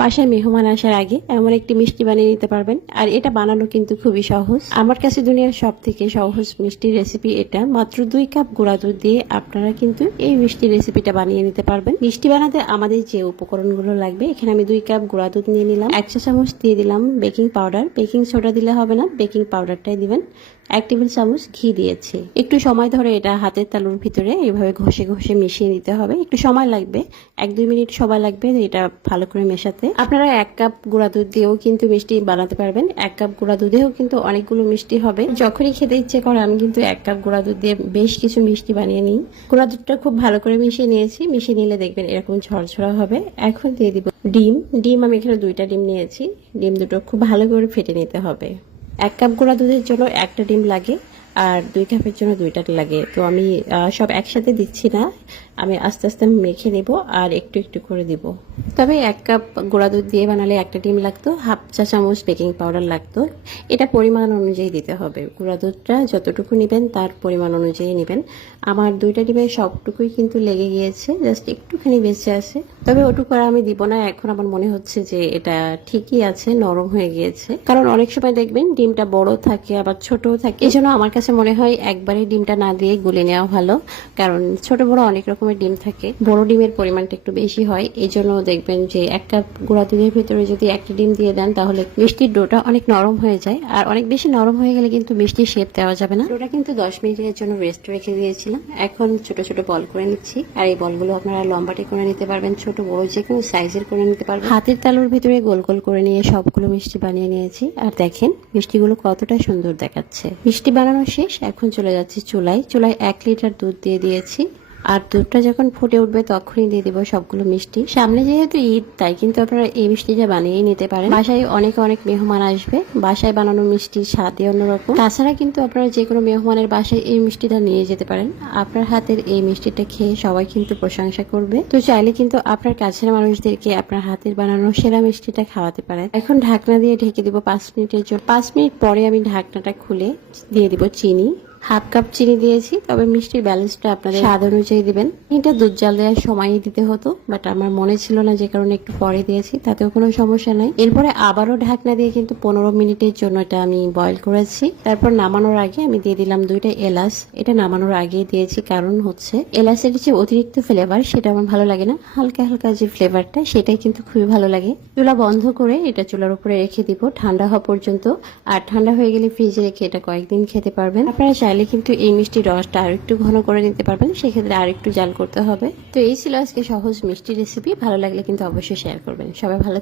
বাসায় মেহমান আসার আগে এমন একটি মিষ্টি বানিয়ে নিতে পারবেন। আর এটা বানানো কিন্তু খুবই সহজ। আমার কাছে দুনিয়ার সব থেকে সহজ মিষ্টির রেসিপি এটা। মাত্র 2 কাপ গুঁড়া দুধ দিয়ে আপনারা কিন্তু এই মিষ্টি রেসিপিটা বানিয়ে নিতে পারবেন। মিষ্টি বানাতে আমাদের যে উপকরণগুলো লাগবে, এখানে আমি 2 কাপ গুঁড়া দুধ নিয়ে নিলাম। 1 চা চামচ দিয়ে দিলাম বেকিং পাউডার। বেকিং সোডা দিলে হবে না, বেকিং পাউডারটাই দিবেন। 1 টেবিল চামচ ঘি দিয়েছি। একটু সময় ধরে এটা হাতের তালুর ভিতরে এইভাবে ঘষে ঘষে মিশিয়ে নিতে হবে। একটু সময় লাগবে, 1-2 মিনিট সময় লাগবে এটা ভালো করে মেশাতে। আপনারা 1 কাপ গুঁড়া দুধ দিয়েও কিন্তু মিষ্টি বানাতে পারবেন। 1 কাপ গুঁড়া দুধেও কিন্তু অনেকগুলো মিষ্টি হবে। যখনই খেতে ইচ্ছে করে আমি কিন্তু 1 কাপ গুঁড়া দুধ দিয়ে বেশ কিছু মিষ্টি বানিয়ে নিই। গুঁড়া দুধটা খুব ভালো করে মিশিয়ে নিয়েছি। মিশিয়ে নিলে দেখবেন এরকম ঝরঝরা হবে। এখন দিয়ে দিব ডিম। ডিম আমি এখানে 2টা ডিম নিয়েছি। ডিম দুটো খুব ভালো করে ফেটে নিতে হবে। 1 কাপ গুঁড়া দুধের জন্য 1টা ডিম লাগে, আর 2 কাপের জন্য 2টা লাগে। তো আমি সব একসাথে দিচ্ছি না, আমি আস্তে আস্তে মেখে নেব আর একটু একটু করে দিব। তবে 1 কাপ গুঁড়া দুধ দিয়ে বানালে 1টা ডিম লাগতো, 1/2 চা চামচ বেকিং পাউডার লাগতো। এটা পরিমাণ অনুযায়ী দিতে হবে। গুঁড়া দুধটা যতটুকু নেবেন তার পরিমাণ অনুযায়ী নেবেন। আমার 2টা ডিমের সবটুকুই কিন্তু লেগে গিয়েছে, জাস্ট একটুখানি বেঁচে আছে। তবে ওটুকু আর আমি দিব না। এখন আমার মনে হচ্ছে যে এটা ঠিকই আছে, নরম হয়ে গিয়েছে। কারণ অনেক সময় দেখবেন ডিমটা বড় থাকে আবার ছোটও থাকে। এই জন্য আমার কাছে মনে হয় একবারে ডিমটা না দিয়ে গুলে নেওয়া ভালো। কারণ ছোট বড় অনেক রকমের ডিম থাকে, বড় ডিমের পরিমাণটা একটু বেশি হয়। এই জন্য দেখবেন যে 1 কাপ গুঁড়া দুধের ভিতরে যদি 1টা ডিম দিয়ে দেন তাহলে মিষ্টির ডোটা অনেক নরম হয়ে যায়। আর অনেক বেশি নরম হয়ে গেলে কিন্তু মিষ্টির শেপ দেওয়া যাবে না। ডোটা কিন্তু 10 মিনিটের জন্য রেস্ট রেখে দিয়েছিলাম। এখন ছোট ছোট বল করে নিচ্ছি। আর এই বলগুলো আপনারা লম্বাটে করে নিতে পারবেন, ছোট বড় যে কোনো সাইজের করে নিতে পারবেন। হাতের তালুর ভিতরে গোল গোল করে নিয়ে সবগুলো মিষ্টি বানিয়ে নিয়েছি। আর দেখেন মিষ্টিগুলো কতটা সুন্দর দেখাচ্ছে। মিষ্টি বানানো শেষ। এখন চলে যাচ্ছি চুলায়। 1 লিটার দুধ দিয়ে দিয়েছি। আর দুধটা যখন ফুটে উঠবে তখনই দিয়ে দিব সবগুলো মিষ্টি। সামনে যেহেতু ঈদ, তাই কিন্তু আপনারা এই মিষ্টিটা বানিয়েই নিতে পারেন। বাসায় অনেক অনেক মেহমান আসবে, বাসায় বানানো মিষ্টির স্বাদই অন্যরকম। তাছাড়া কিন্তু আপনারা যে কোনো মেহমানের বাসায় এই মিষ্টিটা নিয়ে যেতে পারেন। আপনার হাতের এই মিষ্টিটা খেয়ে সবাই কিন্তু প্রশংসা করবে। তো চাইলে কিন্তু আপনার কাছের মানুষদেরকে আপনার হাতের বানানো সেরা মিষ্টিটা খাওয়াতে পারেন। এখন ঢাকনা দিয়ে ঢেকে দিব 5 মিনিটের জন্য। 5 মিনিট পরে আমি ঢাকনাটা খুলে দিয়ে দিব চিনি। 1/2 কাপ চিনি দিয়েছি। তবে মিষ্টির ব্যালেন্সটা আপনাদের স্বাদ অনুযায়ী দিবেন। এটা দুধ জাল দেওয়ার সময়ই দিতে হতো, বাট আমার মনে ছিল না, যে কারণে একটু পরে দিয়েছি। তাতেও কোনো সমস্যা নাই। এরপরে আবারও ঢাকনা দিয়ে কিন্তু 15 মিনিটের জন্য এটা আমি বয়ল করেছি। তারপর নামানোর আগে আমি দিয়ে দিলাম 2টা এলাচ। এটা নামানোর আগেই দিয়েছি, কারণ হচ্ছে এলাচের যে অতিরিক্ত ফ্লেভার সেটা আমার ভালো লাগে না। হালকা হালকা যে ফ্লেভারটা সেটাই কিন্তু খুবই ভালো লাগে। চুলা বন্ধ করে এটা চুলার উপরে রেখে দিব ঠান্ডা হওয়া পর্যন্ত। আর ঠান্ডা হয়ে গেলে ফ্রিজে রেখে এটা কয়েকদিন খেতে পারবেন। আপনারা চাইলে কিন্তু এই মিষ্টির রসটা আর একটু ঘন করে নিতে পারবেন, সেক্ষেত্রে আর একটু জাল করতে হবে। তো এই ছিল আজকে সহজ মিষ্টি রেসিপি। ভালো লাগলে কিন্তু অবশ্যই শেয়ার করবেন। সবাই ভালো